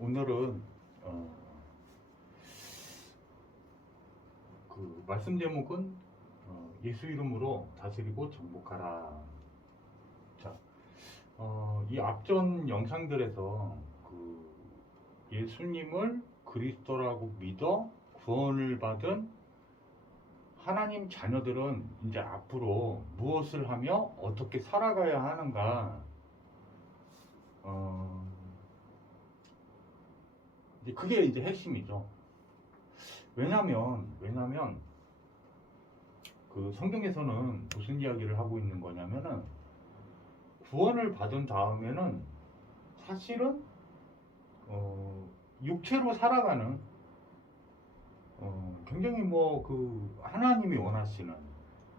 오늘은 그 말씀 제목은 예수 이름으로 다스리고 정복하라. 자, 이 앞전 영상들에서 그 예수님을 그리스도라고 믿어 구원을 받은 하나님 자녀들은 이제 앞으로 무엇을 하며 어떻게 살아가야 하는가, 이제 그게 이제 핵심이죠. 왜냐면 그 성경에서는 무슨 이야기를 하고 있는 거냐면은, 구원을 받은 다음에는 사실은 육체로 살아가는 굉장히 뭐 그 하나님이 원하시는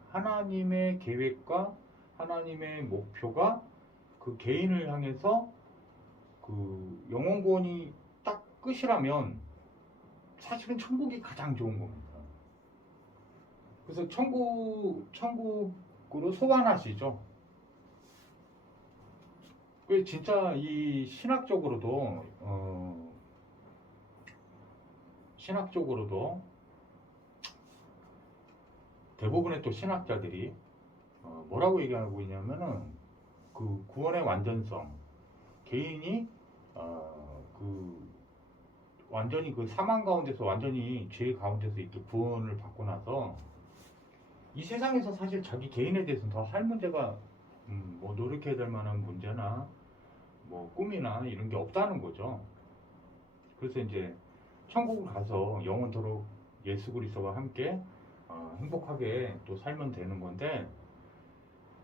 하나님의 계획과 하나님의 목표가 그 개인을 향해서 그 영혼 구원이 딱 끝이라면 사실은 천국이 가장 좋은 겁니다. 그래서 천국으로 소환하시죠. 그 진짜 이 신학적으로도 대부분의 또 신학자들이 뭐라고 얘기하고 있냐면은, 그 구원의 완전성, 개인이 그 완전히 그 사망 가운데서 완전히 죄 가운데서 이렇게 구원을 받고 나서 이 세상에서 사실 자기 개인에 대해서는 더 할 문제가 뭐 노력해야 될 만한 문제나 뭐 꿈이나 이런 게 없다는 거죠. 그래서 이제 천국을 가서 영원토록 예수 그리스도와 함께 행복하게 또 살면 되는 건데,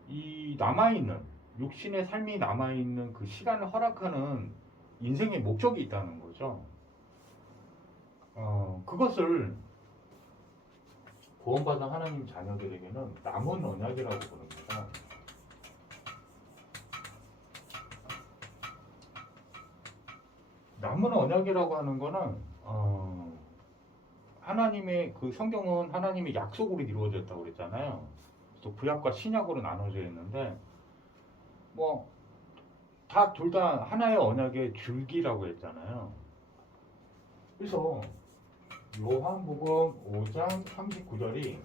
이 남아있는 육신의 삶이 남아있는 그 시간을 허락하는 인생의 목적이 있다는 거죠. 그것을 구원받은 하나님 자녀들에게는 남은 언약이라고 부릅니다. 남은 언약이라고 하는 거는 하나님의 그 성경은 하나님의 약속으로 이루어졌다고 그랬잖아요. 또 구약과 신약으로 나눠져 있는데, 뭐 다 둘 다 하나의 언약의 줄기라고 했잖아요. 그래서 요한복음 5장 39절이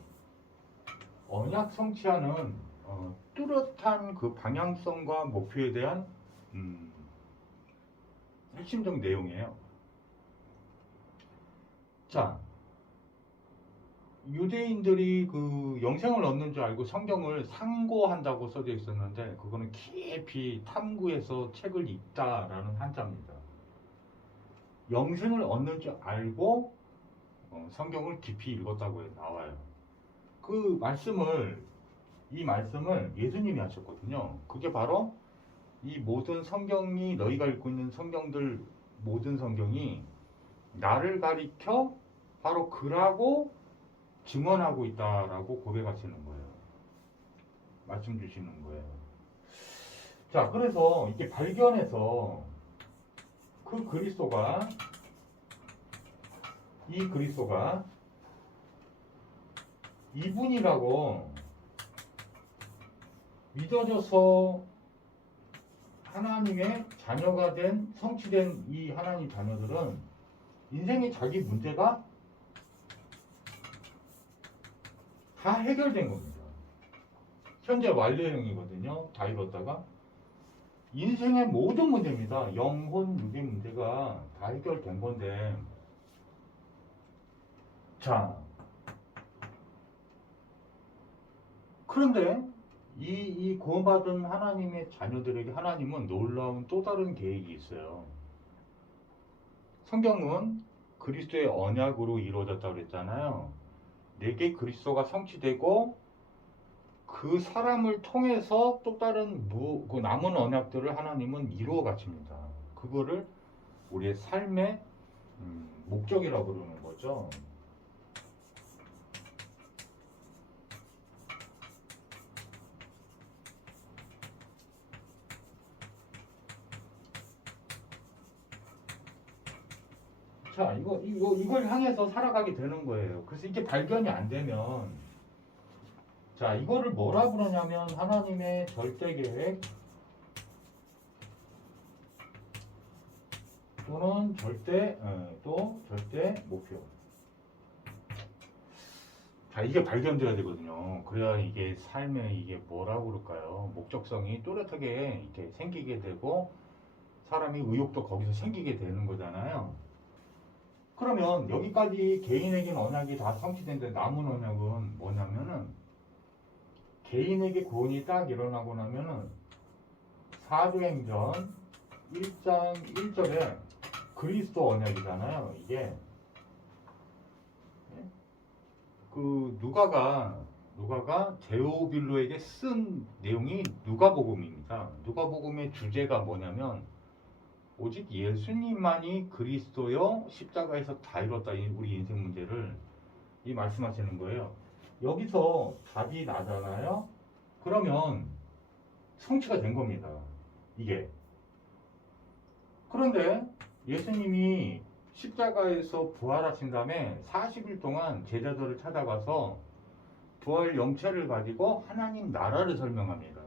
언약 성취하는 뚜렷한 그 방향성과 목표에 대한 핵심적 내용이에요. 자, 유대인들이 그 영생을 얻는 줄 알고 성경을 상고한다고 써져 있었는데, 그거는 깊이 탐구해서 책을 읽다라는 한자입니다. 영생을 얻는 줄 알고 성경을 깊이 읽었다고 나와요. 이 말씀을 예수님이 하셨거든요. 그게 바로 이 모든 성경이, 너희가 읽고 있는 성경들 모든 성경이 나를 가리켜 바로 그라고 증언하고 있다라고 고백하시는 거예요. 말씀 주시는 거예요. 자, 그래서 이게 발견해서 그 그리스도가, 이 그리스도가 이분이라고 믿어져서 하나님의 자녀가 된, 성취된 이 하나님 자녀들은 인생의 자기 문제가 다 해결된 겁니다. 현재 완료형이거든요. 다 이뤘다가 인생의 모든 문제입니다. 영혼, 육의 문제가 다 해결된 건데, 자, 그런데 이 구원받은 하나님의 자녀들에게 하나님은 놀라운 또 다른 계획이 있어요. 성경은 그리스도의 언약으로 이루어졌다고 그랬잖아요. 내게 그리스도가 성취되고 그 사람을 통해서 또 다른 그 남은 언약들을 하나님은 이루어 가십니다. 그거를 우리의 삶의 목적이라고 부르는 거죠. 자, 이걸 향해서 살아가게 되는 거예요. 그래서 이게 발견이 안 되면, 자, 이거를 뭐라 부르냐면 하나님의 절대 계획 또는 절대 또 절대 목표. 자, 이게 발견돼야 되거든요. 그래야 이게 삶에 이게 뭐라고 그럴까요? 목적성이 또렷하게 이렇게 생기게 되고 사람이 의욕도 거기서 생기게 되는 거잖아요. 그러면 여기까지 개인에겐 언약이 다 성취된데 남은 언약은 뭐냐면은 개인에게 구원이 딱 일어나고 나면은 사도행전 1장 1절에 그리스도 언약이잖아요. 이게 그 누가가 데오빌로에게 쓴 내용이 누가복음입니다. 누가복음의 주제가 뭐냐면 오직 예수님만이 그리스도요 십자가에서 다 이뤘다 우리 인생 문제를 이 말씀하시는 거예요. 여기서 답이 나잖아요. 그러면 성취가 된 겁니다. 이게. 그런데 예수님이 십자가에서 부활하신 다음에 40일 동안 제자들을 찾아가서 부활 영체를 가지고 하나님 나라를 설명합니다.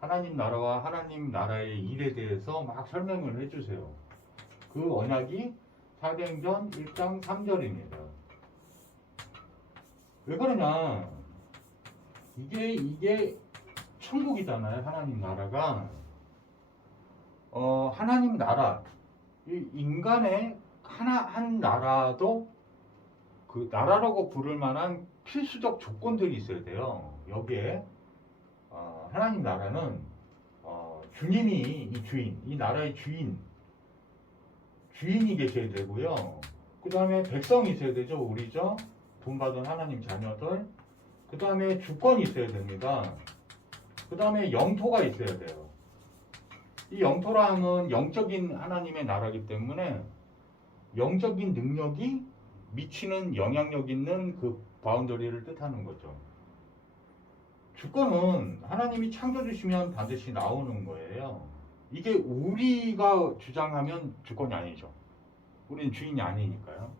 하나님 나라와 하나님 나라의 일에 대해서 막 설명을 해주세요. 그 언약이 사도행전 1장 3절입니다. 왜 그러냐? 이게 천국이잖아요. 하나님 나라가. 하나님 나라, 이 인간의 한 나라도 그 나라라고 부를 만한 필수적 조건들이 있어야 돼요. 여기에 하나님 나라는 주님이 이 주인, 이 나라의 주인이 계셔야 되고요. 그 다음에 백성이 있어야 되죠. 우리죠. 본받은 하나님 자녀들. 그 다음에 주권이 있어야 됩니다. 그 다음에 영토가 있어야 돼요. 이 영토라 함은 영적인 하나님의 나라이기 때문에 영적인 능력이 미치는 영향력 있는 그 바운더리를 뜻하는 거죠. 주권은 하나님이 창조주시면 반드시 나오는 거예요. 이게 우리가 주장하면 주권이 아니죠. 우리는 주인이 아니니까요.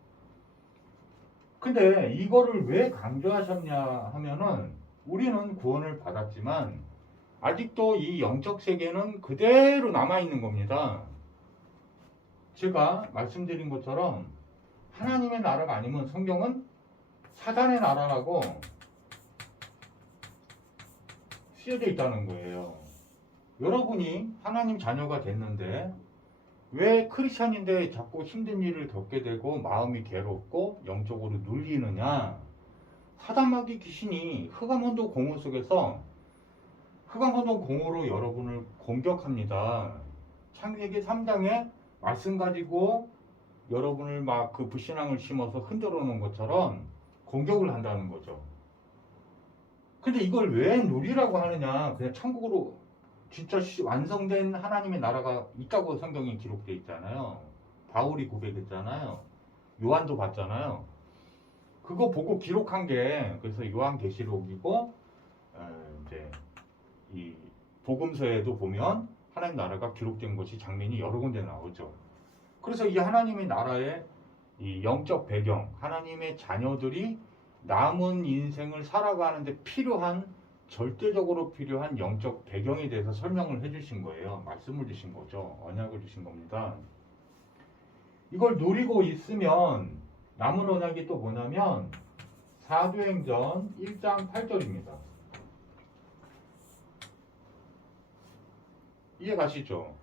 근데 이거를 왜 강조하셨냐 하면은 우리는 구원을 받았지만 아직도 이 영적 세계는 그대로 남아있는 겁니다. 제가 말씀드린 것처럼 하나님의 나라가 아니면 성경은 사단의 나라라고 쓰여져 있다는 거예요. 여러분이 하나님 자녀가 됐는데 왜 크리스찬인데 자꾸 힘든 일을 겪게 되고 마음이 괴롭고 영적으로 눌리느냐? 사단마귀 귀신이 흑암혼도 공허 속에서 흑암혼도 공허로 여러분을 공격합니다. 창세기 3장에 말씀 가지고 여러분을 막 그 불신앙을 심어서 흔들어 놓은 것처럼 공격을 한다는 거죠. 근데 이걸 왜 누리라고 하느냐? 그냥 천국으로 진짜 완성된 하나님의 나라가 있다고 성경에 기록되어 있잖아요. 바울이 고백했잖아요. 요한도 봤잖아요. 그거 보고 기록한 게 그래서 요한계시록이고 이제 이 복음서에도 보면 하나님 나라가 기록된 것이 장면이 여러 군데 나오죠. 그래서 이 하나님의 나라의 이 영적 배경, 하나님의 자녀들이 남은 인생을 살아가는데 필요한 절대적으로 필요한 영적 배경에 대해서 설명을 해주신 거예요. 말씀을 주신 거죠. 언약을 주신 겁니다. 이걸 누리고 있으면 남은 언약이 또 뭐냐면 사도행전 1장 8절입니다. 이해 가시죠?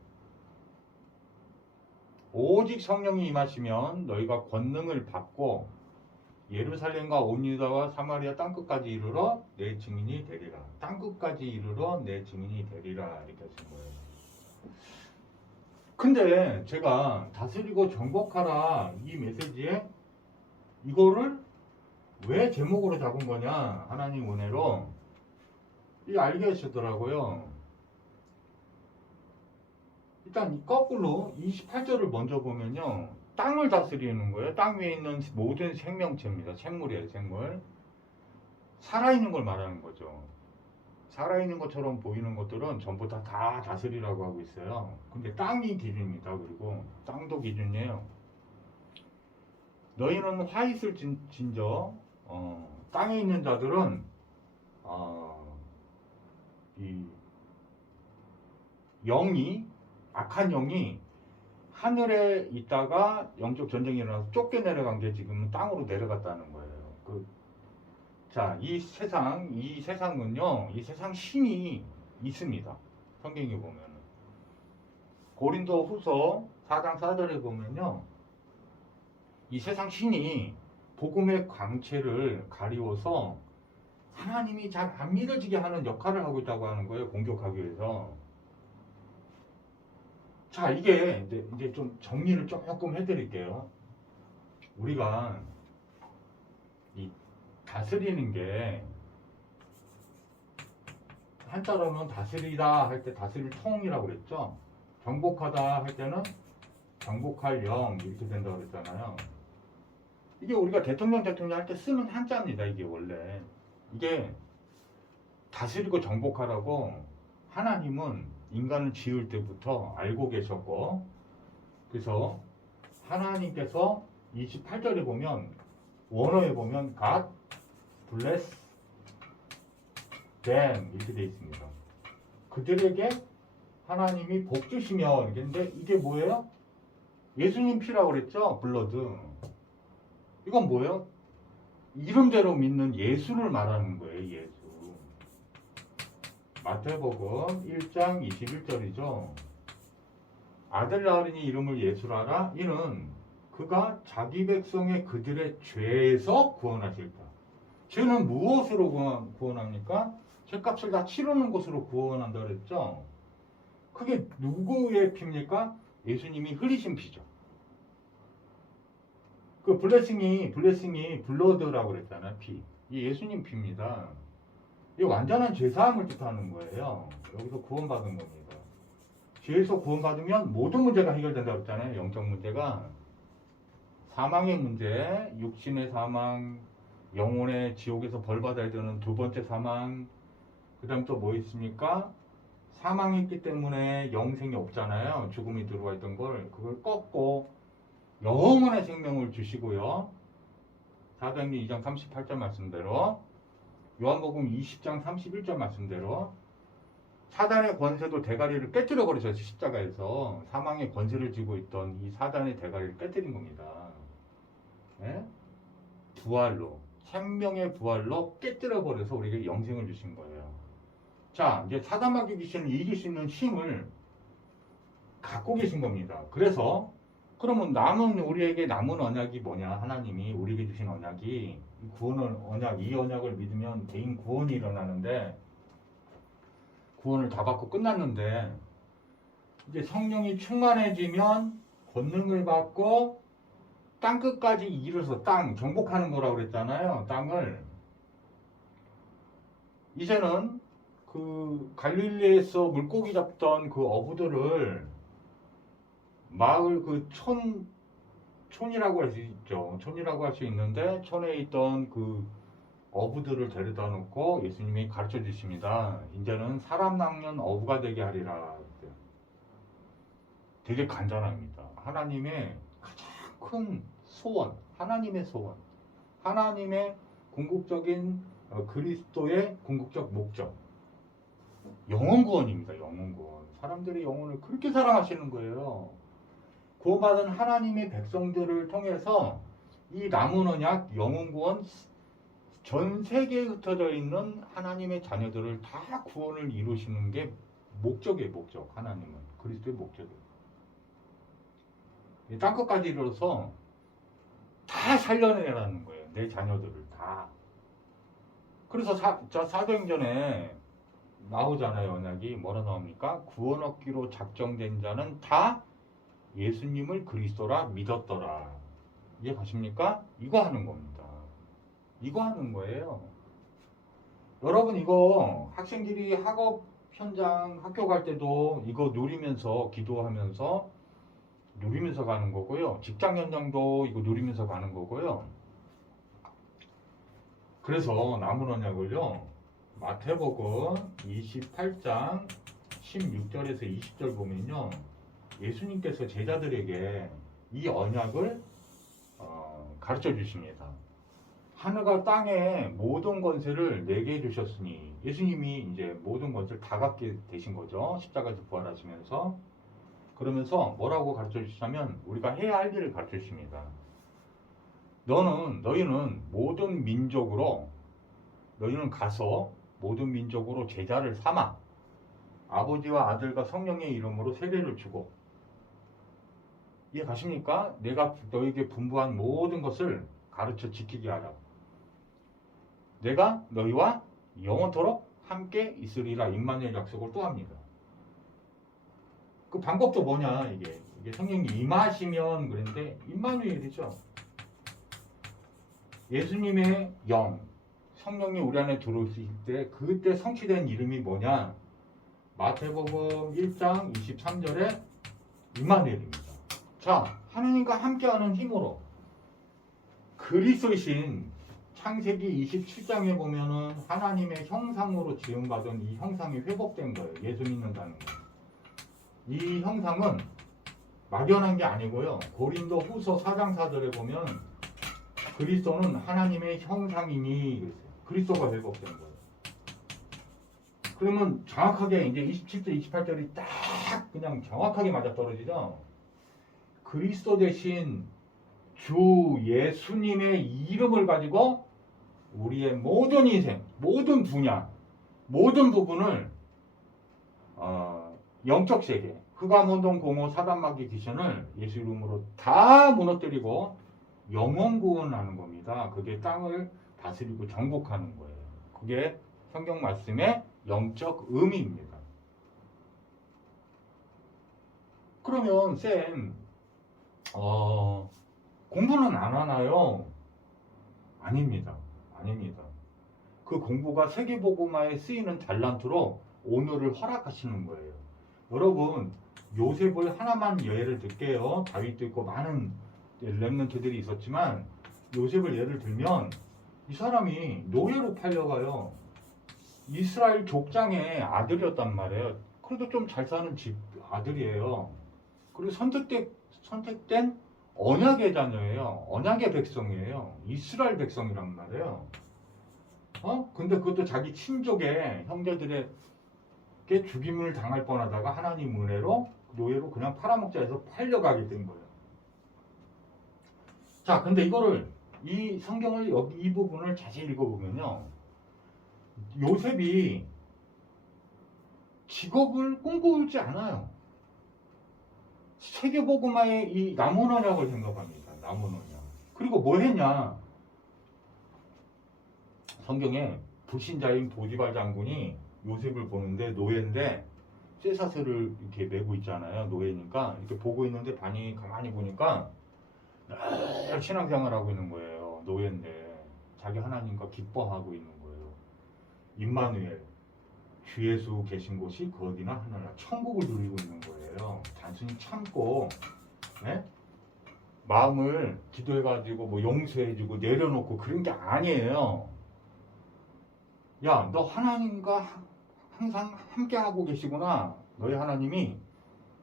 오직 성령이 임하시면 너희가 권능을 받고 예루살렘과 온 유다와 사마리아 땅끝까지 이르러 내 증인이 되리라. 땅끝까지 이르러 내 증인이 되리라. 이렇게 하신 거예요. 근데 제가 다스리고 정복하라 이 메시지에 이거를 왜 제목으로 잡은 거냐? 하나님 은혜로 이 알게 하시더라고요. 일단 거꾸로 28절을 먼저 보면요. 땅을 다스리는 거예요. 땅 위에 있는 모든 생명체입니다. 생물이에요, 생물. 살아있는 걸 말하는 거죠. 살아있는 것처럼 보이는 것들은 전부 다 다스리라고 하고 있어요. 근데 땅이 기준입니다. 그리고 땅도 기준이에요. 너희는 화 있을 진저 땅에 있는 자들은 이 악한 영이 하늘에 있다가 영적 전쟁이 일어나서 쫓겨 내려간 게 지금 땅으로 내려갔다는 거예요. 자, 이 세상은요, 이 세상 신이 있습니다. 성경에 보면은. 고린도 후서 4장 4절에 보면요, 이 세상 신이 복음의 광채를 가리워서 하나님이 잘 안 믿어지게 하는 역할을 하고 있다고 하는 거예요. 공격하기 위해서. 자, 이게 이제 좀 정리를 조금 해드릴게요. 우리가 이 다스리는 게 한자로는 다스리다 할 때 다스릴 통이라고 그랬죠. 정복하다 할 때는 정복할 영 이렇게 된다고 그랬잖아요. 이게 우리가 대통령 할 때 쓰는 한자입니다. 이게 원래 이게 다스리고 정복하라고 하나님은 인간을 지을 때부터 알고 계셨고, 그래서 하나님께서 28절에 보면 원어에 보면 God bless them 이렇게 되어 있습니다. 그들에게 하나님이 복 주시며 이렇게 했는데 이게 뭐예요? 예수님 피라고 그랬죠? 블러드. 이건 뭐예요? 이름대로 믿는 예수를 말하는 거예요. 예수. 마태복음 1장 21절이죠. 아들 낳으리니 이름을 예수라라. 이는 그가 자기 백성의 그들의 죄에서 구원하실 다. 죄는 무엇으로 구원합니까? 죄값을 다 치르는 것으로 구원한다 그랬죠. 그게 누구의 피입니까? 예수님이 흘리신 피죠. 그 블레싱이 블러드라고 그랬잖아요. 피. 이 예수님 피입니다. 이 완전한 죄사함을 뜻하는 거예요. 여기서 구원받은 겁니다. 죄에서 구원받으면 모든 문제가 해결된다고 했잖아요. 영적 문제가. 사망의 문제, 육신의 사망, 영혼의 지옥에서 벌받아야 되는 두 번째 사망, 그 다음 또 뭐 있습니까? 사망했기 때문에 영생이 없잖아요. 죽음이 들어와 있던 걸. 그걸 꺾고 영원한 생명을 주시고요. 사도행전 2장 38절 말씀대로, 요한복음 20장 31절 말씀대로 사단의 권세도 대가리를 깨뜨려 버리셔서 십자가에서 사망의 권세를 쥐고 있던 이 사단의 대가리를 깨뜨린 겁니다. 네? 부활로, 생명의 부활로 깨뜨려 버려서 우리에게 영생을 주신 거예요. 자, 이제 사단마귀 귀신을 이길 수 있는 힘을 갖고 계신 겁니다. 그래서 그러면 우리에게 남은 언약이 뭐냐? 하나님이 우리에게 주신 언약이 이 언약을 믿으면 개인 구원이 일어나는데, 구원을 다 받고 끝났는데, 이제 성령이 충만해지면 권능을 받고 땅끝까지 이르러서 정복하는 거라고 그랬잖아요. 땅을. 이제는 그 갈릴리에서 물고기 잡던 그 어부들을 마을 촌이라고 할 수 있죠. 촌이라고 할 수 있는데, 촌에 있던 그 어부들을 데려다 놓고 예수님이 가르쳐 주십니다. 이제는 사람 낚는 어부가 되게 하리라. 되게 간단합니다. 하나님의 가장 큰 소원, 하나님의 소원, 하나님의 궁극적인 그리스도의 궁극적 목적, 영혼 구원입니다. 영혼 구원. 사람들이 영혼을 그렇게 사랑하시는 거예요. 구원받은 하나님의 백성들을 통해서 이 남은 언약, 영혼 구원, 전 세계에 흩어져 있는 하나님의 자녀들을 다 구원을 이루시는 게 목적이에요. 목적. 하나님은 그리스도의 목적이에요. 땅끝까지 이르러서 다 살려내라는 거예요. 내 자녀들을 다. 그래서 사도행전에 나오잖아요. 언약이 뭐라 나옵니까? 구원 얻기로 작정된 자는 다 예수님을 그리스도라 믿었더라. 이해 가십니까? 이거 하는 겁니다. 이거 하는 거예요. 여러분, 이거 학생들이 학업 현장 학교 갈 때도 이거 누리면서 기도하면서 누리면서 가는 거고요. 직장 현장도 이거 누리면서 가는 거고요. 그래서 남은 언약을요, 마태복음 28장 16절에서 20절 보면요, 예수님께서 제자들에게 이 언약을 가르쳐 주십니다. 하늘과 땅의 모든 권세를 내게 주셨으니, 예수님이 이제 모든 권세를 다 갖게 되신 거죠. 십자가에서 부활하시면서. 그러면서 뭐라고 가르쳐 주시냐면 우리가 해야 할 일을 가르쳐 주십니다. 너희는 모든 민족으로 너희는 가서 모든 민족으로 제자를 삼아 아버지와 아들과 성령의 이름으로 세례를 주고 이해 가십니까? 내가 너희에게 분부한 모든 것을 가르쳐 지키게 하라. 내가 너희와 영원토록 함께 있으리라 임마누엘 약속을 또 합니다. 그 방법도 뭐냐 이게 성령이 임하시면 그랬는데 임마누엘이죠. 예수님의 영 성령이 우리 안에 들어오실 때 그때 성취된 이름이 뭐냐? 마태복음 1장 23절에 임마누엘입니다. 자, 하나님과 함께하는 힘으로 그리스도이신 창세기 27장에 보면은 하나님의 형상으로 지음받은 이 형상이 회복된 거예요. 예수 믿는다는 거. 이 형상은 막연한 게 아니고요. 고린도 후서 4장 4절에 보면 그리스도는 하나님의 형상이니 그리스도가 회복된 거예요. 그러면 정확하게 이제 27절, 28절이 딱 그냥 정확하게 맞아떨어지죠. 그리스도 대신 주 예수님의 이름을 가지고 우리의 모든 인생, 모든 분야, 모든 부분을 영적 세계, 흑암운동 공허 사단마귀 귀신을 예수 이름으로 다 무너뜨리고 영원 구원하는 겁니다. 그게 땅을 다스리고 정복하는 거예요. 그게 성경 말씀의 영적 의미입니다. 그러면 쌤 공부는 안 하나요? 아닙니다. 아닙니다. 그 공부가 세계복음화에 쓰이는 달란트로 오늘을 허락하시는 거예요. 여러분 요셉을 하나만 예를 들게요. 다윗도 있고 많은 렘넌트들이 있었지만 요셉을 예를 들면 이 사람이 노예로 팔려가요. 이스라엘 족장의 아들이었단 말이에요. 그래도 좀 잘 사는 집 아들이에요. 그리고 선택된 언약의 자녀예요. 언약의 백성이에요. 이스라엘 백성이란 말이에요. 근데 그것도 자기 친족의 형제들에게 죽임을 당할 뻔하다가 하나님 은혜로 노예로 그냥 팔아먹자 해서 팔려가게 된 거예요. 자, 근데 이 성경을 여기 이 부분을 자세히 읽어보면요. 요셉이 직업을 꿈꾸지 않아요. 세계복음화의 이 남은 언약을 생각합니다. 남은 언약. 그리고 뭐 했냐? 성경에 불신자인 보디발 장군이 요셉을 보는데 노예인데 쇠사슬을 이렇게 메고 있잖아요. 노예니까 이렇게 보고 있는데 가만히 보니까 늘 신앙생활하고 있는 거예요. 노예인데 자기 하나님과 기뻐하고 있는 거예요. 임마누엘 주 예수 계신 곳이 그 어디나 하늘나라 천국을 누리고 있는 거예요. 단순히 참고 마음을 기도해가지고 뭐 용서해주고 내려놓고 그런 게 아니에요. 야, 너 하나님과 항상 함께하고 계시구나. 너희 하나님이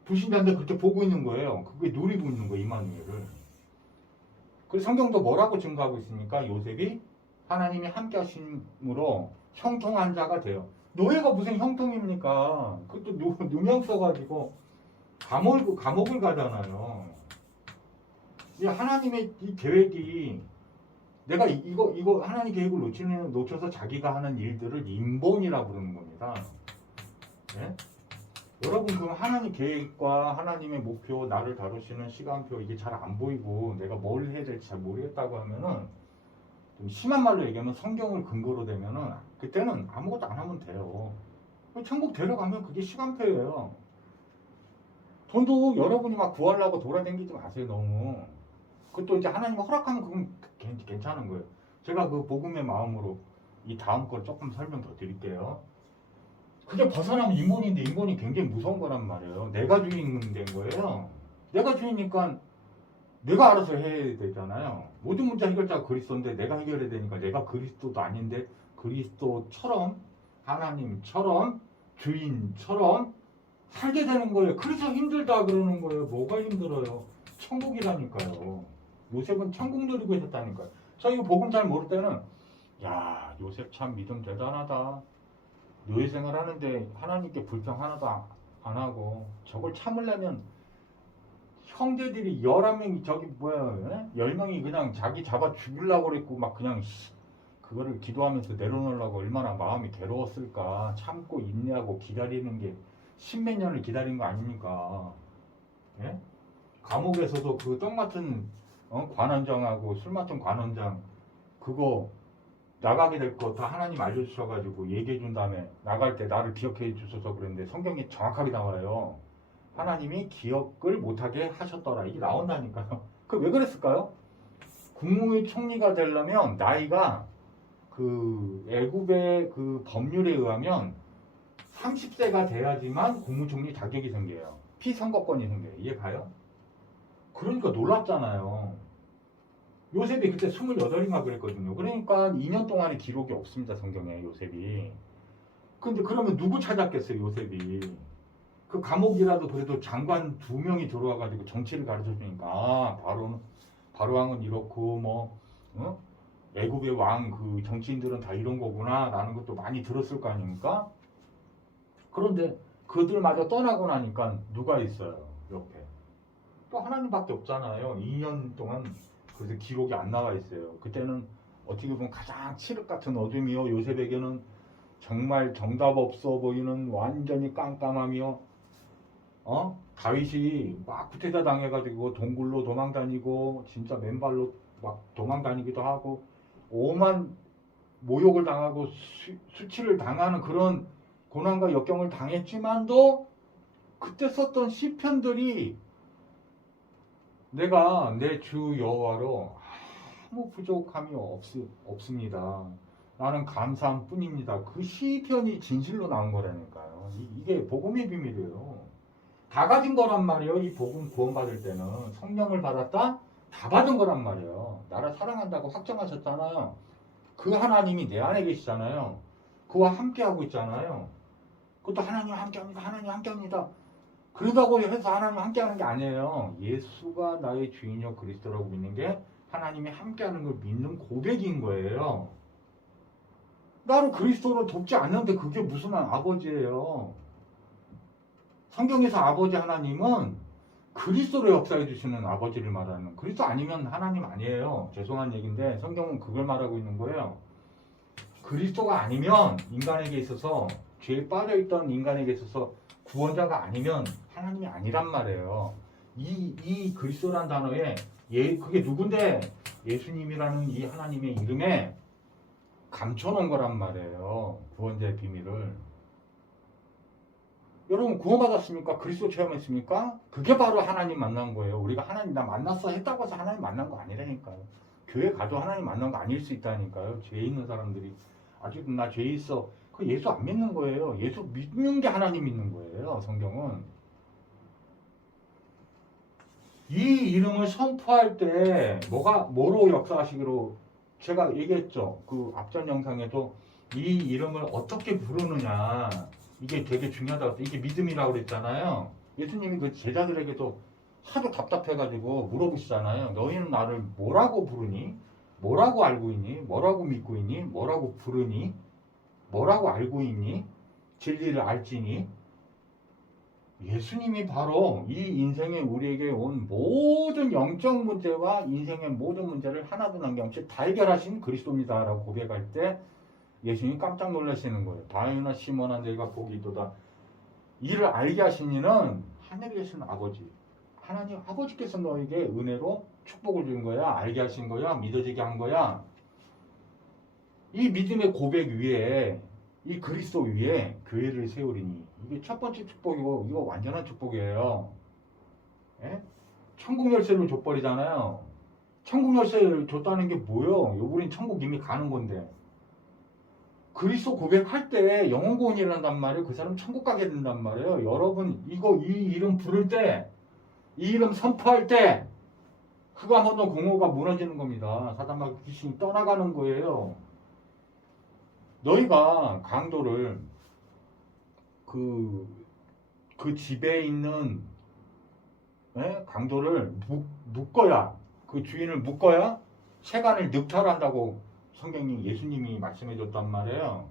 불신자인데 그렇게 보고 있는 거예요. 그게 누리고 있는 거예요. 임마누엘을. 그래서 성경도 뭐라고 증거하고 있습니까? 요셉이 하나님이 함께 하심으로 형통한 자가 돼요. 노예가 무슨 형통입니까? 그것도 누명 써가지고 감옥을 가잖아요. 이 하나님의 이 계획이 내가 이거 하나님 계획을 놓쳐서 자기가 하는 일들을 인본이라 부르는 겁니다. 네? 여러분 그럼 하나님 계획과 하나님의 목표, 나를 다루시는 시간표 이게 잘 안 보이고 내가 뭘 해야 될지 잘 모르겠다고 하면은 좀 심한 말로 얘기하면 성경을 근거로 대면은 그때는 아무것도 안 하면 돼요. 천국 데려가면 그게 시간표예요. 돈도 여러분이 막 구하려고 돌아다니지 마세요. 너무. 그것도 이제 하나님 허락하면 그건 괜찮은 거예요. 제가 그 복음의 마음으로 이 다음 걸 조금 설명 더 드릴게요. 그게 벗어나면 인본인데 인본이 굉장히 무서운 거란 말이에요. 내가 주인 된 거예요. 내가 주인이니까 내가 알아서 해야 되잖아요. 모든 문제 해결자가 그리스도인데 내가 해결해야 되니까 내가 그리스도도 아닌데 그리스도처럼 하나님처럼 주인처럼 살게 되는 거예요. 그래서 힘들다 그러는 거예요. 뭐가 힘들어요? 천국이라니까요. 요셉은 천국 누리고 있었다니까요. 저 이거 복음 잘 모를 때는 야 요셉 참 믿음 대단하다. 노예 생활 하는데 하나님께 불평 하나도 안 하고 저걸 참으려면 형제들이 11명이 저기 뭐야, 10명이 그냥 자기 잡아 죽이려고 그랬고 막 그냥 그거를 기도하면서 내려놓으려고 얼마나 마음이 괴로웠을까. 참고 인내하고 기다리는 게 십몇 년을 기다린 거 아닙니까? 예? 감옥에서도 그 떡 맡은 관원장하고 술 맡은 관원장 그거 나가게 될 거 다 하나님 알려주셔가지고 얘기해 준 다음에 나갈 때 나를 기억해 주셔서 그랬는데 성경에 정확하게 나와요. 하나님이 기억을 못하게 하셨더라. 이게 나온다니까요. 그 왜 그랬을까요? 국무총리가 되려면 나이가 그 애굽의 그 법률에 의하면 30세가 돼야지만 국무총리 자격이 생겨요. 피선거권이 생겨요. 이해 가요? 그러니까 놀랍잖아요. 요셉이 그때 28인가 그랬거든요. 그러니까 2년 동안의 기록이 없습니다. 성경에 요셉이. 근데 그러면 누구 찾았겠어요, 요셉이. 그 감옥이라도 그래도 장관 2명이 들어와가지고 정치를 가르쳐 주니까 아, 바로 왕은 이렇고 뭐 애굽의 왕 그 정치인들은 다 이런 거구나 라는 것도 많이 들었을 거 아닙니까? 그런데 그들마저 떠나고 나니까 누가 있어요, 옆에. 또 하나님밖에 없잖아요. 2년 동안 그래서 기록이 안 나와 있어요. 그때는 어떻게 보면 가장 칠흑 같은 어둠이요. 요셉에게는 정말 정답 없어 보이는 완전히 깜깜함이요. 다윗이 막 쿠데타 당해가지고 동굴로 도망 다니고 진짜 맨발로 막 도망 다니기도 하고 오만 모욕을 당하고 수치를 당하는 그런 고난과 역경을 당했지만도 그때 썼던 시편들이 내가 내 주 여호와로 아무 부족함이 없습니다. 나는 감사함 뿐입니다. 그 시편이 진실로 나온 거라니까요. 이게 복음의 비밀이에요. 다 가진 거란 말이에요. 이 복음 구원받을 때는 성령을 받았다? 다 받은 거란 말이에요. 나를 사랑한다고 확정하셨잖아요. 그 하나님이 내 안에 계시잖아요. 그와 함께하고 있잖아요. 그것도 하나님 함께합니다. 하나님 함께합니다. 그러다고 해서 하나님 함께하는 게 아니에요. 예수가 나의 주인이요 그리스도라고 믿는 게 하나님이 함께하는 걸 믿는 고백인 거예요. 나를 그리스도로 돕지 않는데 그게 무슨 아버지예요. 성경에서 아버지 하나님은 그리스도로 역사해 주시는 아버지를 말하는, 그리스도 아니면 하나님 아니에요. 죄송한 얘기인데 성경은 그걸 말하고 있는 거예요. 그리스도가 아니면 인간에게 있어서 죄에 빠져있던 인간에게 있어서 구원자가 아니면 하나님이 아니란 말이에요. 이 그리스도란 단어에 그게 누군데 예수님이라는 이 하나님의 이름에 감춰놓은 거란 말이에요. 구원자의 비밀을. 여러분 구원받았습니까? 그리스도 체험했습니까? 그게 바로 하나님 만난 거예요. 우리가 하나님 나 만났어 했다고 해서 하나님 만난 거 아니라니까요. 교회 가도 하나님 만난 거 아닐 수 있다니까요. 죄 있는 사람들이 아직도 나 죄 있어. 그 예수 안 믿는 거예요. 예수 믿는 게 하나님 믿는 거예요. 성경은. 이 이름을 선포할 때 뭐로 역사하시기로 제가 얘기했죠. 그 앞전 영상에도 이 이름을 어떻게 부르느냐 이게 되게 중요하다고. 이게 믿음이라고 그랬잖아요. 예수님이 그 제자들에게도 하도 답답해가지고 물어보시잖아요. 너희는 나를 뭐라고 부르니? 뭐라고 알고 있니? 뭐라고 믿고 있니? 뭐라고 부르니? 뭐라고 알고 있니? 진리를 알지니? 예수님이 바로 이 인생에 우리에게 온 모든 영적 문제와 인생의 모든 문제를 하나도 남김없이 다 해결하신 그리스도입니다 라고 고백할 때 예수님이 깜짝 놀라시는 거예요. 바요나 시몬아 내가 복이 있도다. 이를 알게 하신 이는 하늘에 계신 아버지, 하나님 아버지께서 너에게 은혜로 축복을 준 거야. 알게 하신 거야. 믿어지게 한 거야. 이 믿음의 고백 위에 이 그리스도 위에 교회를 세우리니 이게 첫 번째 축복이고 이거 완전한 축복이에요. 예? 천국 열쇠를 줘버리잖아요. 천국 열쇠를 줬다는 게 뭐예요? 우린 천국 이미 가는 건데. 그리스도 고백할 때 영혼 구원이란단 말이에요. 그 사람 천국 가게 된단 말이에요. 여러분 이 이름 부를 때, 이 이름 선포할 때 그가 한번 공허가 무너지는 겁니다. 사단과 귀신이 떠나가는 거예요. 너희가 강도를 그 집에 있는 강도를 묶어야, 그 주인을 묶어야 세간을 늑탈한다고 성경이 예수님이 말씀해 줬단 말이에요.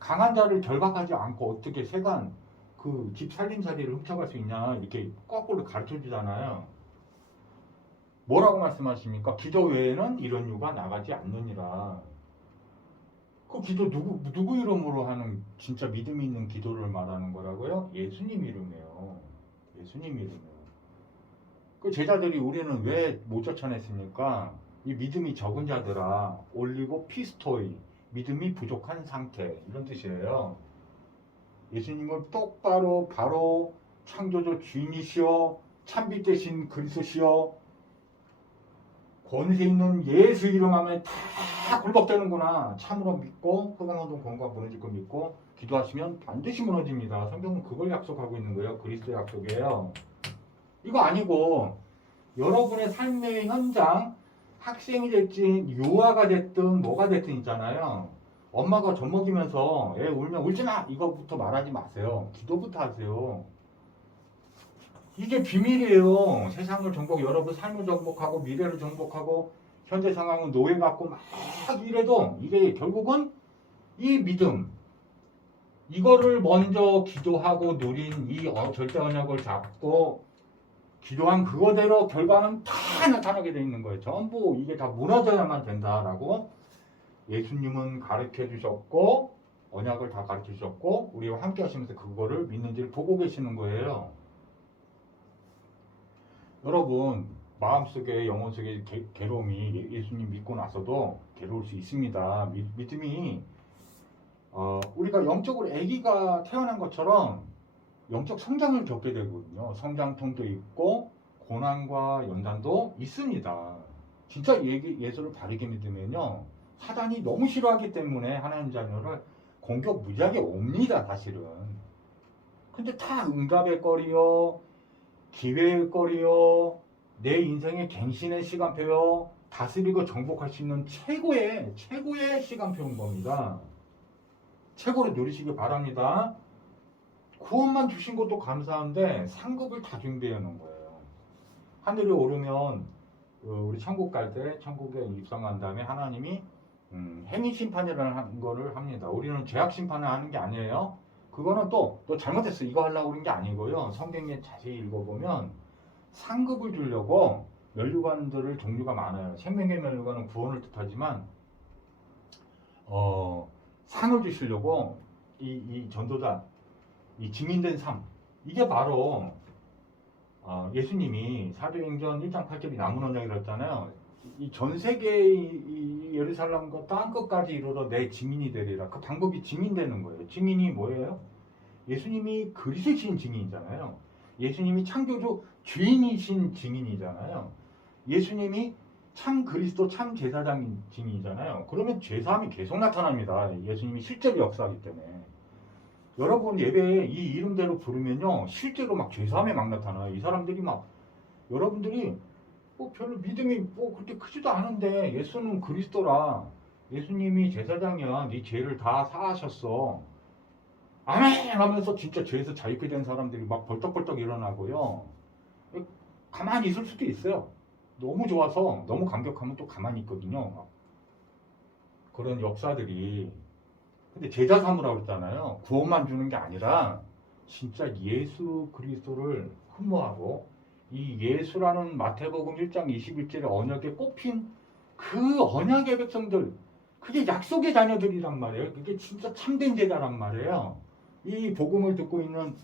강한 자를 결박하지 않고 어떻게 세간 그 집 살림살이를 훔쳐갈 수 있냐 이렇게 거꾸로 가르쳐 주잖아요. 뭐라고 말씀하십니까? 기도 외에는 이런 유가 나가지 않느니라. 그 기도 누구 이름으로 하는 진짜 믿음이 있는 기도를 말하는 거라고요? 예수님 이름이에요. 예수님 이름이에요. 그 제자들이 우리는 왜 못 쫓아냈습니까? 이 믿음이 적은 자들아 올리고 피스토이 믿음이 부족한 상태 이런 뜻이에요. 예수님을 똑바로 바로 창조주 주인이시여 참빛 대신 그리스도시여 권세 있는 예수 이름 하면 다 굴복되는구나. 참으로 믿고 흑암 어두운 권과 무너질 거 믿고 기도하시면 반드시 무너집니다. 성경은 그걸 약속하고 있는 거예요. 그리스도 약속이에요. 이거 아니고 여러분의 삶의 현장 학생이 됐든 유아가 됐든 뭐가 됐든 있잖아요. 엄마가 젖 먹이면서 애 울면 울지마 이거부터 말하지 마세요. 기도부터 하세요. 이게 비밀이에요. 세상을 정복, 여러분 삶을 정복하고 미래를 정복하고 현재 상황은 노예 같고 막 이래도 이게 결국은 이 믿음 이거를 먼저 기도하고 누린 이 절대 언약을 잡고 기도한 그거대로 결과는 다 나타나게 돼 있는 거예요. 전부 이게 다 무너져야만 된다라고 예수님은 가르쳐 주셨고 언약을 다 가르쳐 주셨고 우리와 함께 하시면서 그거를 믿는지를 보고 계시는 거예요. 여러분 마음속에 영혼 속에 괴로움이 예수님 믿고 나서도 괴로울 수 있습니다. 믿음이 우리가 영적으로 아기가 태어난 것처럼 영적 성장을 겪게 되거든요. 성장통도 있고 고난과 연단도 있습니다. 진짜 예수를 바르게 믿으면요. 사단이 너무 싫어하기 때문에 하나님 자녀를 공격 무지하게 옵니다. 사실은. 근데 다 응답의 거리요. 기회의 거리요. 내 인생의 갱신의 시간표요. 다스리고 정복할 수 있는 최고의 시간표인 겁니다. 최고로 누리시기 바랍니다. 구원만 주신 것도 감사한데 상급을 다 준비해 놓은 거예요. 하늘에 오르면 우리 천국 갈 때 천국에 입성한 다음에 하나님이 행위 심판이라는 거를 합니다. 우리는 죄악 심판을 하는 게 아니에요. 그거는 또 잘못했어 이거 하려고 그런 게 아니고요. 성경에 자세히 읽어보면 상급을 주려고 면류관들을 종류가 많아요. 생명의 면류관은 구원을 뜻하지만 상을 주시려고 이 전도자 이 증인된 삶 이게 바로 예수님이 사도행전 1장 8절이 남은 언약이라고 했잖아요. 이 전 세계 이 예루살렘과 땅 끝까지 이르러 내 증인이 되리라. 그 방법이 증인되는 거예요. 증인이 뭐예요? 예수님이 그리스도신 증인이잖아요. 예수님이 창조주 주인이신 증인이잖아요. 예수님이 참 그리스도 참 제사장인 증인이잖아요. 그러면 죄사함이 계속 나타납니다. 예수님이 실제로 역사하기 때문에. 여러분 예배에 이 이름대로 부르면요 실제로 막 죄사함이 막 나타나요. 이 사람들이 막 여러분들이 별로 믿음이 그렇게 크지도 않은데 예수는 그리스도라 예수님이 제사장이야 네 죄를 다 사하셨어 아멘 하면서 진짜 죄에서 자유케 된 사람들이 막 벌떡벌떡 일어나고요. 가만히 있을 수도 있어요. 너무 좋아서 너무 감격하면 또 가만히 있거든요. 그런 역사들이. 근데 제자 삼으라고 했잖아요. 구원만 주는 게 아니라 진짜 예수 그리스도를 흠모하고 이 예수라는 마태복음 1장 21절의 언약에 꼽힌 그 언약의 백성들 그게 약속의 자녀들이란 말이에요. 그게 진짜 참된 제자란 말이에요. 이 복음을 듣고 있는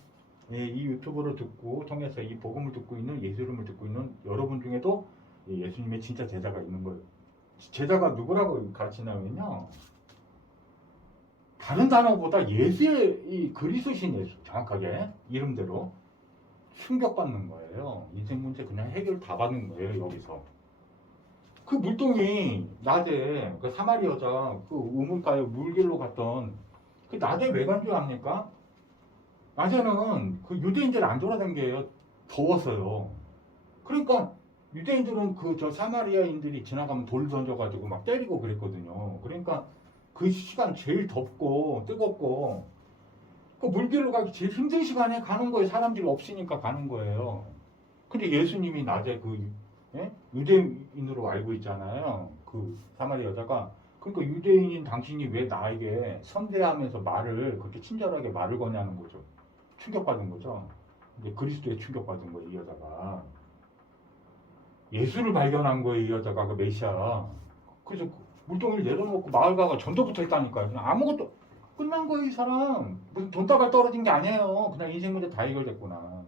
이 유튜브를 듣고 통해서 이 복음을 듣고 있는 예수 이름을 듣고 있는 여러분 중에도 예수님의 진짜 제자가 있는 거예요. 제자가 누구라고 가르치냐면요. 다른 단어보다 예수의 이 그리스도신 예수 정확하게 이름대로 충격받는 거예요. 인생 문제 그냥 해결 다 받는 거예요. 여기서 그 물동이 낮에 그 사마리 여자 그 우물가에 물길로 갔던 그 낮에 왜 간 줄 압니까? 낮에는 그 유대인들 안 돌아다녀요. 더워서요. 그러니까 유대인들은 그 저 사마리아인들이 지나가면 돌 던져가지고 막 때리고 그랬거든요. 그러니까 그 시간 제일 덥고 뜨겁고 그 물길로 가기 제일 힘든 시간에 가는 거예요. 사람들이 없으니까 가는 거예요. 근데 예수님이 낮에 유대인으로 알고 있잖아요. 그 사마리 여자가 그러니까 유대인인 당신이 왜 나에게 선대하면서 말을 그렇게 친절하게 말을 거냐는 거죠. 충격받은 거죠. 이제 그리스도에 충격받은 거예요. 이 여자가. 예수를 발견한 거예요, 이 여자가, 그 메시아. 그래서 물동이를 내려놓고 마을 가가 전도부터 했다니까요. 그냥 아무것도 끝난 거예요, 이 사람. 무슨 돈다발 떨어진 게 아니에요. 그냥 인생 문제 다 해결됐구나.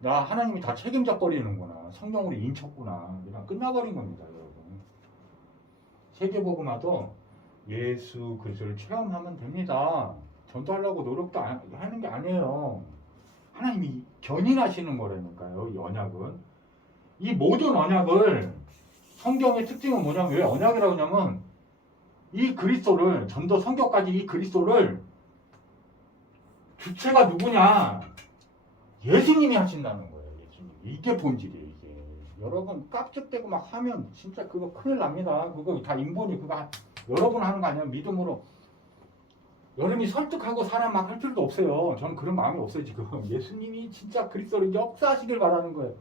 나 하나님이 다 책임져 버리는구나. 성령으로 인쳤구나. 그냥 끝나버린 겁니다, 여러분. 세계복음화도 예수 그리스도를 체험하면 됩니다. 전도하려고 노력도 하는 게 아니에요. 하나님이 견인하시는 거라니까요, 이 언약은. 이 모든 언약을, 성경의 특징은 뭐냐면, 왜 언약이라고 하냐면, 이 그리스도를, 전도 성경까지 이 그리스도를 주체가 누구냐? 예수님이 하신다는 거예요, 예수님. 이게 본질이에요, 이게. 여러분, 깝죽대고 막 하면 진짜 그거 큰일 납니다. 그거 다 인본이 그거 여러분 하는 거 아니에요, 믿음으로. 여러분이 설득하고 사람 막 할 필요도 없어요. 저는 그런 마음이 없어요, 지금. 예수님이 진짜 그리스도를 역사하시길 바라는 거예요.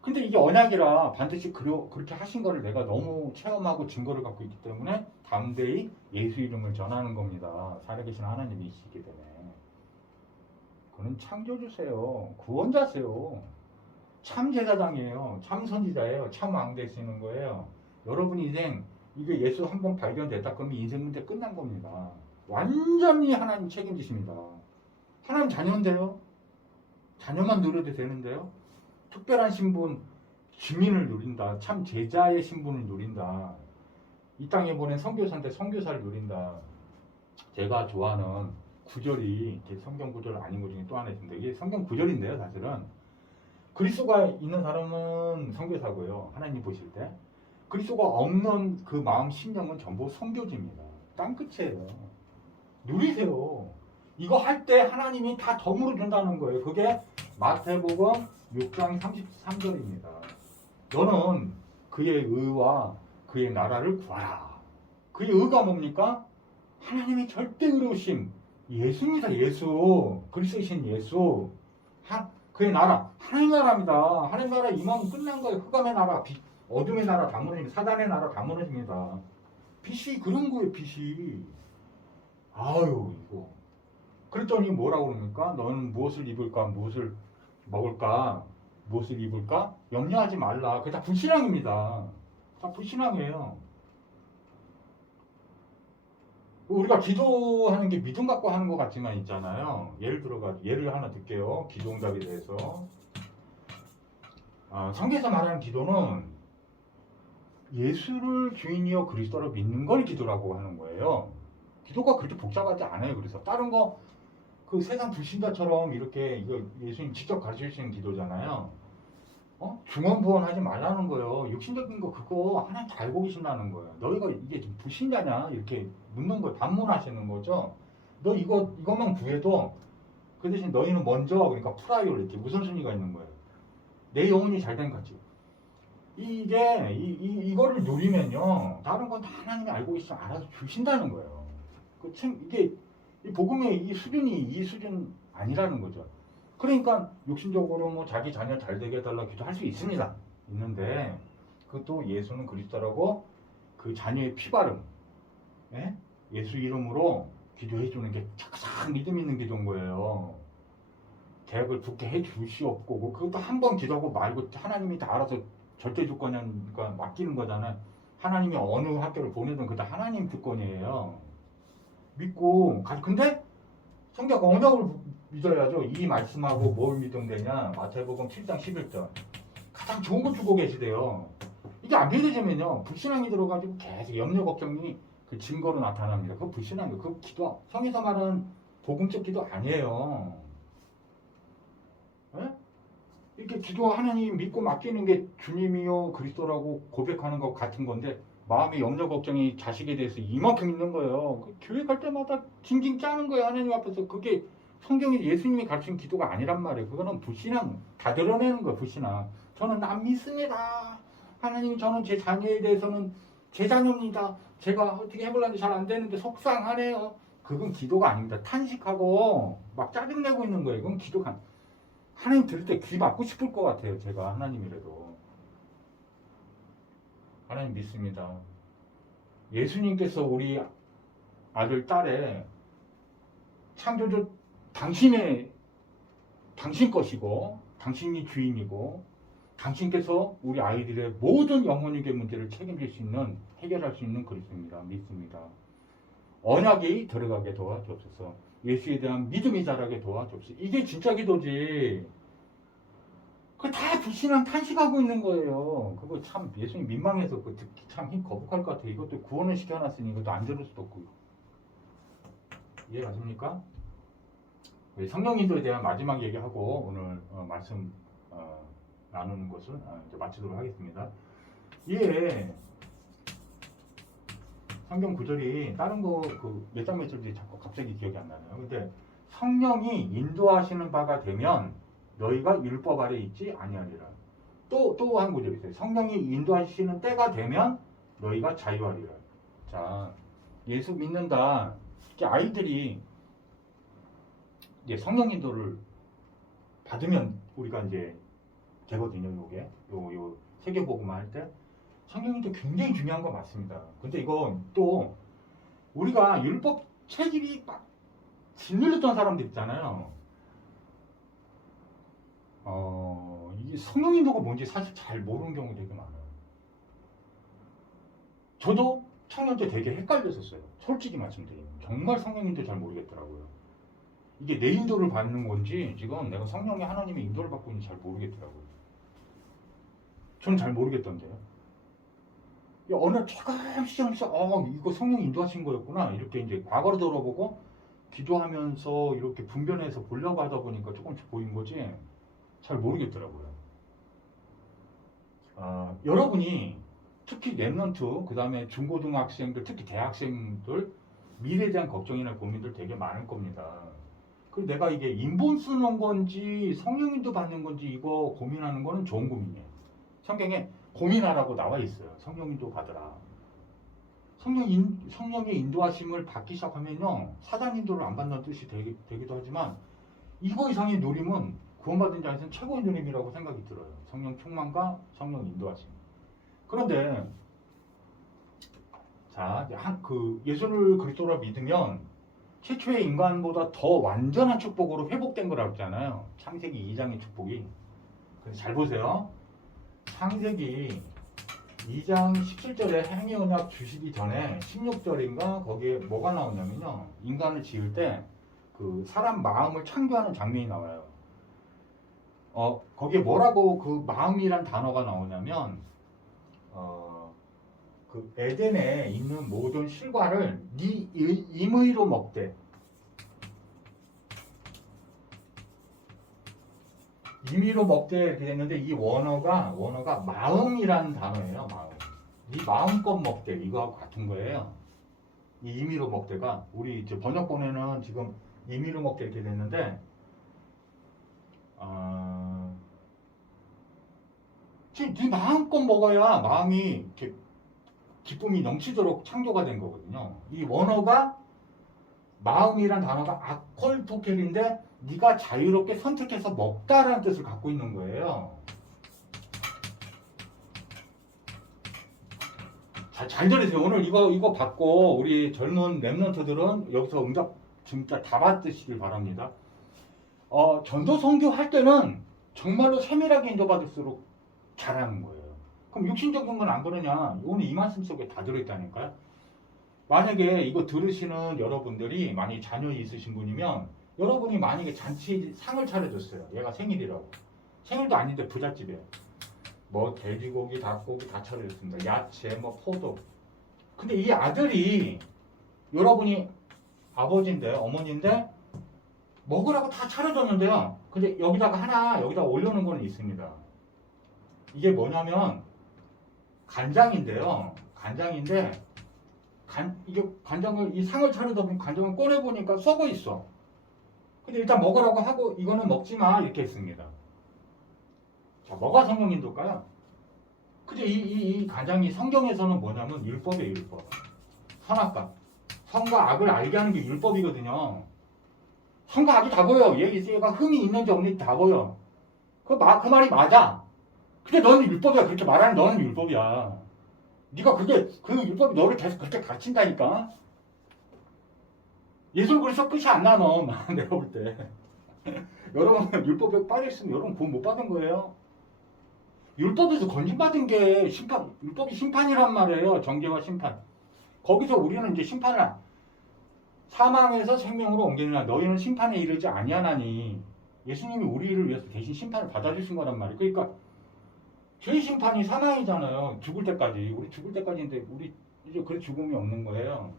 근데 이게 언약이라 반드시 그렇게 하신 거를 내가 너무 체험하고 증거를 갖고 있기 때문에 담대히 예수 이름을 전하는 겁니다. 살아계신 하나님이시기 때문에. 그는 창조주세요. 구원자세요. 참 제사장이에요. 참 선지자예요. 참 왕 되시는 거예요. 여러분 인생 이게 예수 한 번 발견됐다 그러면 인생 문제 끝난 겁니다. 완전히 하나님 책임지십니다. 하나님 자녀인데요. 자녀만 누려도 되는데요. 특별한 신분, 증인을 누린다. 참 제자의 신분을 누린다. 이 땅에 보낸 선교사인데 선교사를 누린다. 제가 좋아하는 구절이, 성경 구절 아닌 것 중에 또 하나 있습니다. 이게 성경 구절인데요, 사실은. 그리스도가 있는 사람은 선교사고요. 하나님 보실 때. 그리스도가 없는 그 마음, 심령은 전부 선교지입니다. 땅끝이에요. 누리세요. 이거 할 때 하나님이 다 덤으로 준다는 거예요. 그게 마태복음 6장 33절입니다. 너는 그의 의와 그의 나라를 구하라. 그의 의가 뭡니까? 하나님의 절대 의로우심. 예수입니다. 예수. 그리스도이신 예수. 그의 나라. 하나님 나라입니다. 하나님 나라 임하면 끝난 거예요. 흑암의 나라, 어둠의 나라 다 무너집니다. 사단의 나라 다 무너집니다. 빛이 그런 거예요. 빛이. 아유 이거. 그랬더니 뭐라고 그럽니까? 너는 무엇을 입을까? 무엇을 먹을까? 무엇을 입을까? 염려하지 말라. 그게 다 불신앙입니다. 다 불신앙이에요. 우리가 기도하는 게 믿음 갖고 하는 것 같지만 있잖아요. 예를 하나 들게요. 기도 응답에 대해서. 성경에서 말하는 기도는 예수를 주인이요 그리스도로 믿는 걸 기도라고 하는 거예요. 기도가 그렇게 복잡하지 않아요. 그래서 다른 거 그 세상 불신자처럼 이렇게 이거 예수님 직접 가르쳐 주시는 기도잖아요. 중언부언하지 말라는 거예요. 육신적인 거 그거 하나님 다 알고 계신다는 거예요. 너희가 이게 불신자냐 이렇게 묻는 거 반문하시는 거죠. 너 이것만 구해도 그 대신 너희는 먼저 그러니까 프라이어리티 우선순위가 있는 거예요. 내 영혼이 잘된 거지. 이거를 누리면요 다른 건 다 하나님이 알고 계시면 알아서 주신다는 거예요. 이게 이 복음의 이 수준 아니라는 거죠. 그러니까 육신적으로 뭐 자기 자녀 잘 되게 해달라 기도할 수 있습니다. 있는데 그것도 예수는 그리스도라고 그 자녀의 피바름, 예수 이름으로 기도해 주는 게 착착 믿음 있는 기도인 거예요. 대학을 붙게 해 주시옵고 그것도 한 번 기도하고 말고 하나님이 다 알아서 절대 주권이니까 맡기는 거잖아요. 하나님이 어느 학교를 보내든 그다 하나님 주권이에요. 믿고 근데 성경 언약을 믿어야죠. 이 말씀하고 뭘 믿으면 되냐? 마태복음 7장 11절. 가장 좋은 거 주고 계시대요. 이게 안 믿어지면요. 불신앙이 들어가지고 계속 염려 걱정이 그 증거로 나타납니다. 그거 불신앙이에요. 그 기도, 성에서 말하는 복음적 기도 아니에요. 에? 이렇게 기도 하나님 믿고 맡기는 게 주님이요 그리스도라고 고백하는 것 같은 건데 마음의 염려 걱정이 자식에 대해서 이만큼 있는 거예요. 교회 갈 때마다 징징 짜는 거예요. 하나님 앞에서. 그게 성경이 예수님이 가르친 기도가 아니란 말이에요. 그거는 불신앙. 다 드러내는 거예요. 불신앙. 저는 안 믿습니다. 하나님 저는 제 자녀에 대해서는 제 자녀입니다. 제가 어떻게 해보려는데 잘 안 되는데 속상하네요. 그건 기도가 아닙니다. 탄식하고 막 짜증내고 있는 거예요. 그건 기도가 하나님 들을 때 귀 막고 싶을 것 같아요. 제가 하나님이라도. 하나님 믿습니다. 예수님께서 우리 아들, 딸의 창조주 당신 것이고 당신이 주인이고 당신께서 우리 아이들의 모든 영혼육의 문제를 책임질 수 있는, 해결할 수 있는 그리스도입니다. 믿습니다. 언약이 들어가게 도와주옵소서. 예수에 대한 믿음이 자라게 도와주옵소서. 이게 진짜 기도지. 그거 다 불신앙 탄식하고 있는 거예요. 그거 참 예수님 민망해서 그거 듣기 참 힘 거북할 것 같아요. 이것도 구원을 시켜놨으니 이것도 안 들을 수도 없고. 이해가십니까? 성령인도에 대한 마지막 얘기하고 오늘 말씀 나누는 것을 이제 마치도록 하겠습니다. 이게 성경 구절이 다른 거 그 몇 장 몇 절인지 자꾸 갑자기 기억이 안 나네요. 근데 성령이 인도하시는 바가 되면 너희가 율법 아래 있지 아니하리라. 또 한 구절 있어요. 성령이 인도하시는 때가 되면 너희가 자유하리라. 자, 예수 믿는다. 이렇게 아이들이 이제 성령 인도를 받으면 우리가 이제 되거든요. 요게 요 세계복음화 할 때 성령 인도 굉장히 중요한 거 맞습니다. 근데 이건 또 우리가 율법 체질이 막 짓눌렸던 사람들 있잖아요. 이게 성령 인도가 뭔지 사실 잘 모르는 경우가 되게 많아요. 저도 청년 때 되게 헷갈렸었어요. 솔직히 말씀드리면 정말 성령 인도 잘 모르겠더라고요. 이게 내 인도를 받는 건지 지금 내가 성령의 하나님의 인도를 받고 있는지 잘 모르겠더라고요. 저는 잘 모르겠던데요. 어느 조금씩 이거 성령 인도하신 거였구나 이렇게 이제 과거로 돌아보고 기도하면서 이렇게 분별해서 보려고 하다 보니까 조금씩 보인 거지 잘 모르겠더라고요. 여러분이 특히 랩런트 그 다음에 중고등학생들 특히 대학생들 미래에 대한 걱정이나 고민들 되게 많을 겁니다. 그리고 내가 이게 인본 쓰는 건지 성령인도 받는 건지 이거 고민하는 거는 좋은 고민이에요. 성경에 고민하라고 나와 있어요. 성령인도 받으라. 성령의 인도하심을 받기 시작하면요. 사단 인도를 안 받는 뜻이 되기도 하지만 이거 이상의 누림은 구원받은 자에서는 최고의 누림이라고 생각이 들어요. 성령 충만과 성령 인도하심. 그런데 자, 예수를 그리스도라 믿으면 최초의 인간보다 더 완전한 축복으로 회복된 거라고 했잖아요. 창세기 2장의 축복이. 그래서 잘 보세요. 창세기 2장 17절에 행위언약 주시기 전에 16절인가 거기에 뭐가 나오냐면요. 인간을 지을 때 그 사람 마음을 창조하는 장면이 나와요. 거기에 뭐라고 그 마음이란 단어가 나오냐면 그 에덴에 있는 모든 실과를 네 임의로 먹되 임의로 먹되 이렇게 됐는데 이 원어가 마음이란 단어예요. 마음. 네 마음껏 먹되 이거하고 같은 거예요. 이 임의로 먹되가 우리 이제 번역본에는 지금 임의로 먹되 이렇게 됐는데 네 마음껏 먹어야 마음이 이렇게 기쁨이 넘치도록 창조가 된 거거든요. 이 원어가 마음이란 단어가 아콜토켈인데 네가 자유롭게 선택해서 먹다라는 뜻을 갖고 있는 거예요. 잘 들으세요. 오늘 이거 받고 우리 젊은 랩런트들은 여기서 응답 진짜 다 받으시길 바랍니다. 전도 선교 할 때는 정말로 세밀하게 인도받을수록 잘하는 거예요. 그럼 육신적인 건 안 그러냐? 오늘 이 말씀 속에 다 들어있다니까요. 만약에 이거 들으시는 여러분들이 만약에 자녀 있으신 분이면 여러분이 만약에 잔치 상을 차려줬어요. 얘가 생일이라고. 생일도 아닌데 부잣집이에요. 뭐 돼지고기, 닭고기 다 차려줬습니다. 야채, 뭐 포도. 근데 이 아들이 여러분이 아버지인데 어머니인데 먹으라고 다 차려줬는데요. 근데 여기다 올려놓은 거는 있습니다. 이게 뭐냐면 간장인데요. 간장인데 이게 간장을 이 상을 차려다 보니 간장을 꺼내 보니까 썩어 있어. 근데 일단 먹으라고 하고 이거는 먹지 마 이렇게 했습니다. 자, 뭐가 성령인도일까요? 근데 이 간장이 성경에서는 뭐냐면 율법이에요, 율법. 선악과. 선과 악을 알게 하는 게 율법이거든요. 선과 악이 다 보여. 얘가 흠이 있는지 없는지 다 보여. 그 말이 맞아. 근데 너는 율법이야. 그렇게 말하는 너는 율법이야. 네가 그 율법이 너를 계속 그렇게 가르친다니까. 예술 그래서 끝이 안 나, 너. 내가 볼 때. 여러분 율법에 빠져있으면 여러분 구원 못 받은 거예요. 율법에서 건진받은 게 심판, 율법이 심판이란 말이에요. 정죄와 심판. 거기서 우리는 이제 심판을 사망에서 생명으로 옮기느냐 너희는 심판에 이르지 아니하나니 예수님이 우리를 위해서 대신 심판을 받아주신 거란 말이에요. 그러니까 죄의 심판이 사망이잖아요. 죽을 때까지. 우리 죽을 때까지인데 우리 이제 그 죽음이 없는 거예요.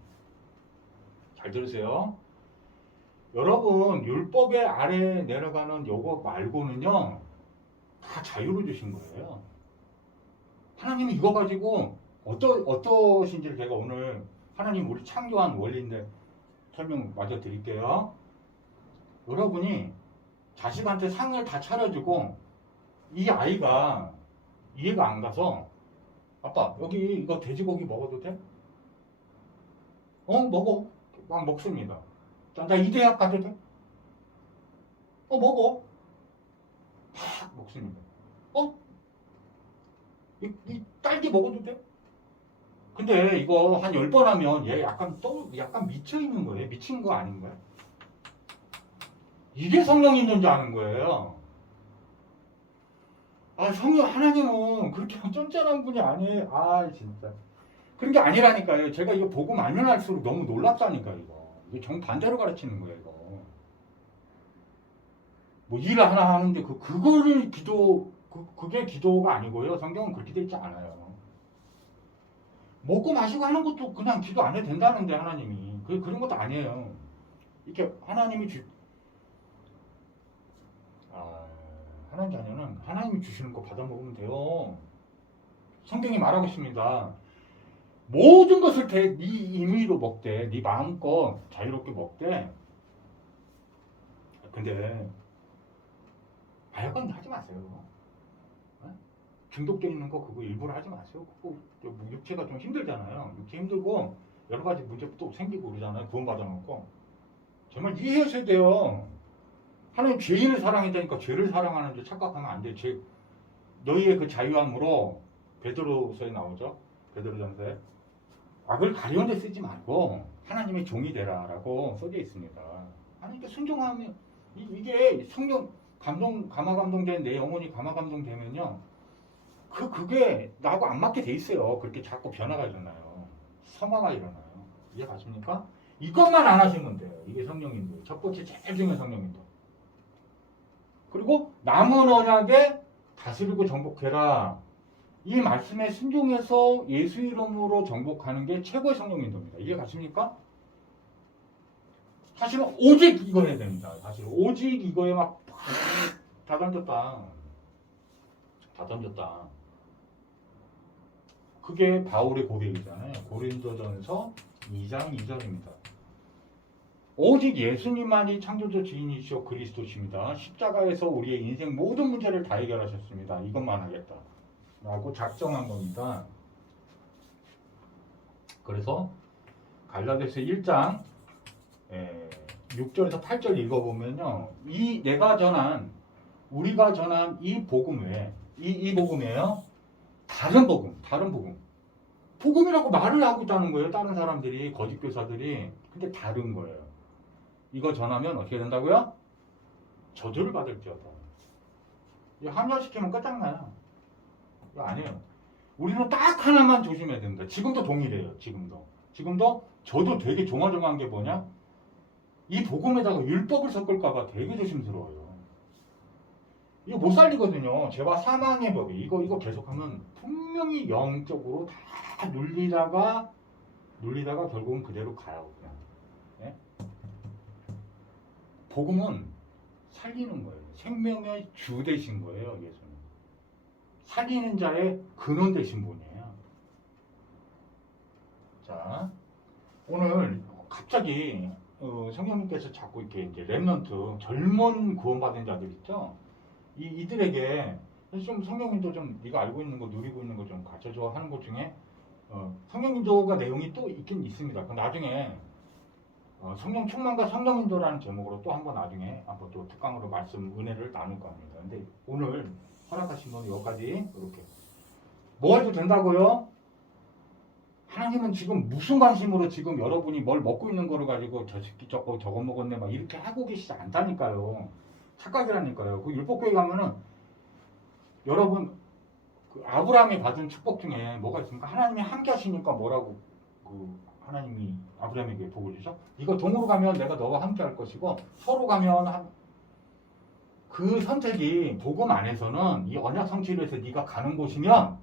잘 들으세요. 여러분 율법의 아래 내려가는 요거 말고는요 다 자유를 주신 거예요. 하나님이 이거 가지고 어떠신지를 제가 오늘 하나님 우리 창조한 원리인데 설명 마저 드릴게요. 여러분이 자식한테 상을 다 차려주고 이 아이가 이해가 안 가서 아빠 여기 이거 돼지고기 먹어도 돼? 먹어. 막 먹습니다. 나 이 대학 가도 돼? 먹어. 막 먹습니다. 이 딸기 먹어도 돼? 근데 이거 한 10번 하면 얘 약간 미쳐있는 거예요. 미친 거 아닌 거야? 이게 성령이 있는 줄 아는 거예요. 성령 하나님은 그렇게 쫀쫀한 분이 아니에요. 진짜. 그런 게 아니라니까요. 제가 이거 보고 말면 할수록 너무 놀랍다니까 이거. 이게 정반대로 가르치는 거예요 이거. 뭐 일 하나 하는데 그거를 그게 기도가 아니고요. 성경은 그렇게 돼 있지 않아요. 먹고 마시고 하는 것도 그냥 기도 안 해도 된다는데 하나님이 그런 것도 아니에요. 이렇게 하나님이 하나님 자녀는 하나님이 주시는 거 받아 먹으면 돼요. 성경이 말하고 있습니다. 모든 것을 네 임의로 먹되 네 마음껏 자유롭게 먹되. 근데 마약은 하지 마세요. 중독돼 있는 거 그거 일부러 하지 마세요. 그거 육체가 좀 힘들잖아요. 육체 힘들고 여러 가지 문제 또 생기고 그러잖아요. 구원 받아놓고 정말 이해하셔야 돼요. 하나님 죄인을 사랑했다니까 죄를 사랑하는 줄 착각하면 안 돼. 너희의 그 자유함으로 베드로서에 나오죠. 베드로전서에 악을 가려운 데 쓰지 말고 하나님의 종이 되라라고 써져 있습니다. 하나님께 순종하면 이게 성령 감화 감동된 내 영혼이 감화 감동되면요. 그게 나하고 안 맞게 돼 있어요. 그렇게 자꾸 변화가 일어나요. 성화가 일어나요. 이해 가십니까? 이것만 안 하시면 돼요. 이게 성령인도. 첫 번째 제일 중요한 성령인도. 그리고 남은 언약에 다스리고 정복해라. 이 말씀에 순종해서 예수 이름으로 정복하는 게 최고의 성령인도입니다. 이해 가십니까? 사실은 오직 이거 해야 됩니다. 사실 오직 이거에 막 다 던졌다. 다 던졌다. 그게 바울의 고백이잖아요. 고린도전서 2장 2절입니다. 오직 예수님만이 창조주 주인이시오 그리스도십니다. 십자가에서 우리의 인생 모든 문제를 다 해결하셨습니다. 이것만 하겠다. 라고 작정한 겁니다. 그래서 갈라디아서 1장 6절에서 8절 읽어보면요. 우리가 전한 이 복음 외에 이 복음이에요. 다른 복음. 복음이라고 말을 하고 있다는 거예요. 다른 사람들이 거짓 교사들이. 근데 다른 거예요. 이거 전하면 어떻게 된다고요? 저주를 받을지어다. 이거 합리화시키면 끝장나요. 이거 아니에요. 우리는 딱 하나만 조심해야 됩니다. 지금도 동일해요. 지금도 저도 되게 조마조마한 게 뭐냐? 이 복음에다가 율법을 섞을까봐 되게 조심스러워요. 이거 못 살리거든요. 죄와 사망의 법이 이거 계속하면 분명히 영적으로 다 눌리다가 결국은 그대로 가요. 그냥. 네? 복음은 살리는 거예요. 생명의 주 되신 거예요. 예수는. 살리는 자의 근원 되신 분이에요. 자, 오늘 갑자기 성령님께서 자꾸 이렇게 이제 렘넌트 젊은 구원받은 자들 있죠. 이들에게 좀 성령님도 좀 네가 알고 있는 거 누리고 있는 거 좀 가르쳐줘 하는 것 중에 성령인도가 내용이 또 있긴 있습니다. 그 나중에 성령 충만과 성령인도라는 제목으로 또 한번 나중에 한번 또 특강으로 말씀 은혜를 나눌 겁니다. 근데 오늘 허락하신 건 여기까지 이렇게 뭐 해도 된다고요? 하나님은 지금 무슨 관심으로 지금 여러분이 뭘 먹고 있는 거를 가지고 저 새끼 저거 먹었네 막 이렇게 하고 계시지 않다니까요. 착각이라니까요. 그 율법교회 가면은 여러분 그 아브라함이 받은 축복 중에 뭐가 있습니까? 하나님이 함께 하시니까 뭐라고 하나님이 아브라함에게 복을 주죠? 이거 동으로 가면 내가 너와 함께 할 것이고 서로 가면 그 선택이 복음 안에서는 이 언약 성취를 해서 네가 가는 곳이면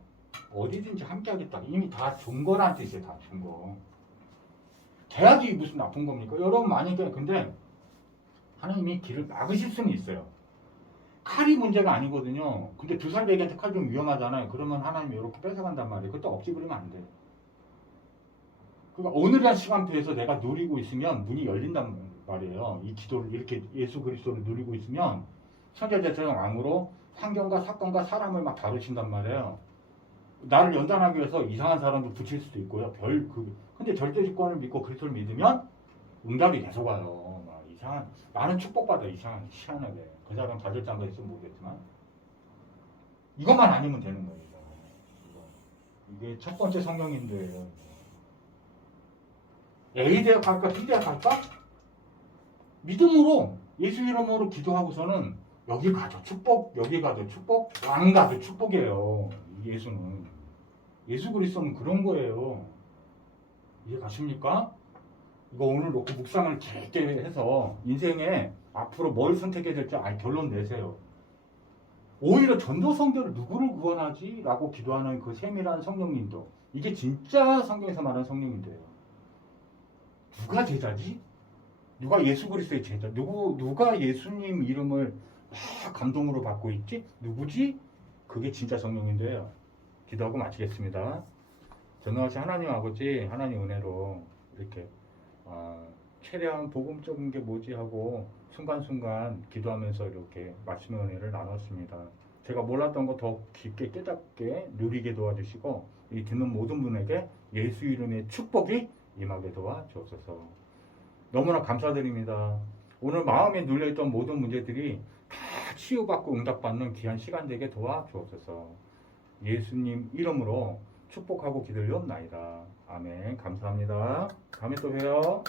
어디든지 함께 하겠다. 이미 다 준 거란 뜻이에요. 다 준 거. 계약이 무슨 나쁜 겁니까? 여러분 만약에 근데 하나님이 길을 막으실 수는 있어요. 칼이 문제가 아니거든요. 근데 2살 배기한테 칼 좀 위험하잖아요. 그러면 하나님이 이렇게 뺏어간단 말이에요. 그것도 억지 부리면 안 돼. 그러니까 오늘의 시간표에서 내가 누리고 있으면 문이 열린단 말이에요. 이 기도를 이렇게 예수 그리스도를 누리고 있으면 선지자처럼 왕으로 환경과 사건과 사람을 막 다루신단 말이에요. 나를 연단하기 위해서 이상한 사람도 붙일 수도 있고요. 근데 절대주권을 믿고 그리스도를 믿으면 응답이 계속 와요. 막 이상한 나는 축복받아 이상한 희한하게 그 사람 받을 장가 있으면 모르겠지만 이것만 아니면 되는 거예요. 이게 첫 번째 성경인데 A 대학 갈까 B 대학 갈까? 믿음으로 예수 이름으로 기도하고서는 여기 가도 축복, 여기 가도 축복, 왕 가도 축복이에요. 예수는 예수 그리스도는 그런 거예요. 이해 가십니까? 이거 오늘 놓고 묵상을 깊게 해서 인생에 앞으로 뭘 선택해야 될지 결론 내세요. 오히려 전도 성도를 누구를 구원하지? 라고 기도하는 그 세밀한 성령님도 이게 진짜 성경에서 말하는 성령인데요. 누가 제자지? 누가 예수 그리스도의 제자? 누가 예수님 이름을 막 감동으로 받고 있지? 누구지? 그게 진짜 성령인데요. 기도하고 마치겠습니다. 전능하신 하나님 아버지, 하나님 은혜로 이렇게 최대한 복음적인 게 뭐지 하고 순간순간 기도하면서 이렇게 말씀의 은혜를 나눴습니다. 제가 몰랐던 거 더 깊게 깨닫게 누리게 도와주시고 이 듣는 모든 분에게 예수 이름의 축복이 임하게 도와주옵소서. 너무나 감사드립니다. 오늘 마음에 눌려있던 모든 문제들이 다 치유받고 응답받는 귀한 시간 되게 도와주옵소서. 예수님 이름으로 축복하고 기도를 옵나이다. 아멘. 감사합니다. 다음에 또 봬요.